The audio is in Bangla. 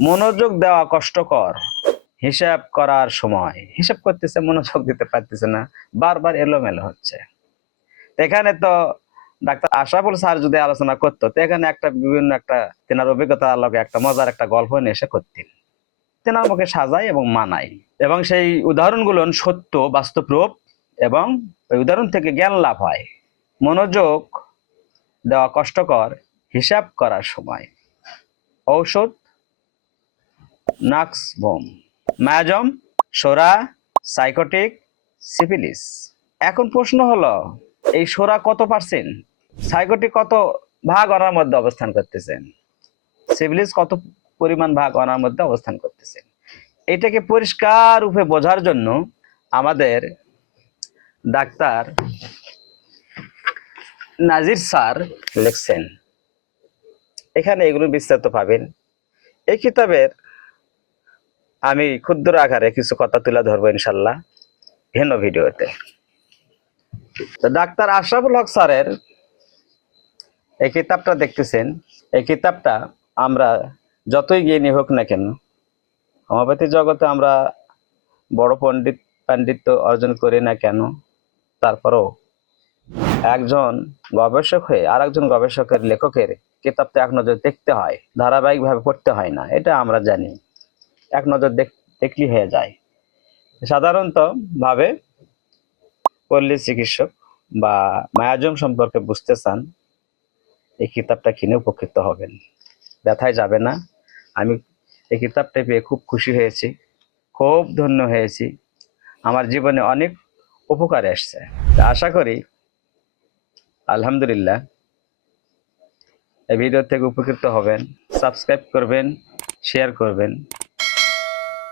মনোযোগ দেওয়া কষ্টকর। হিসাব করার সময়। হিসাব করতেছে, মনোযোগ দিতে পারতেছে না। বারবার এলোমেলো হচ্ছে। এখানে তো ডাক্তার আশরাফুল স্যার যদি আলোচনা করতো, তো এখানে একটা বিভিন্ন একটা তেনার অভিজ্ঞতা আলোকে একটা মজার একটা গল্প নিয়ে এসে করতেন। তেনার মুখে সাজাই এবং মানাই। এবং সেই উদাহরণগুলো সত্য বাস্তব বাস্তবরূপ এবং ওই উদাহরণ থেকে জ্ঞান লাভ হয়। মনোযোগ দেওয়া কষ্টকর, হিসাব করার সময়। ঔষধ নাক্স বোম, ম্যাজম, সোরা, সাইকোটিক, সিফিলিস। এখন প্রশ্ন হলো, এই সোরা কত পার্সেন্ট? সাইকোটিক কত ভাগ অনার মধ্যে অবস্থান করতেছেন সিভিলিস কত পরিমাণ ভাগ অনার মধ্যে অবস্থান করতেছেন এটাকে পরিষ্কার রূপে বোঝার জন্য আমাদের ডাক্তার নাজির স্যার লিখছেন। এখানে এগুলো বিস্তারিত পাবেন। এই কিতাবের আমি ক্ষুদ্র আকারে কিছু কথা তুলে ধরবো ইনশাল্লাহ ভিন্ন ভিডিওতে। তো ডাক্তার আশরাফুল হক স্যারের এই কিতাবটা দেখতেছেন। এই কিতাবটা আমরা যতই গিয়ে জ্ঞানী হোক না কেন হোমিওপ্যাথি জগতে আমরা বড় পণ্ডিত, পাণ্ডিত্য অর্জন করি না কেন, তারপরও একজন গবেষক হয়ে আর একজন গবেষকের লেখকের কিতাবটা এক নজর দেখতে হয়, ধারাবাহিকভাবে পড়তে হয় না, এটা আমরা জানি। এক নজর দেখ, দেখলি হয়ে যায়। সাধারণত ভাবে পল্লী চিকিৎসক বা মায়াজম সম্পর্কে বুঝতে চান, এই কিতাবটা কিনে উপকৃত হবেন। ব্যথায় যাবে না। আমি এই কিতাবটা পেয়ে খুব খুশি হয়েছি, খুব ধন্য হয়েছি। আমার জীবনে অনেক উপকারে আসছে আশা করি, আলহামদুলিল্লাহ, এই ভিডিও থেকে উপকৃত হবেন। সাবস্ক্রাইব করবেন, শেয়ার করবেন।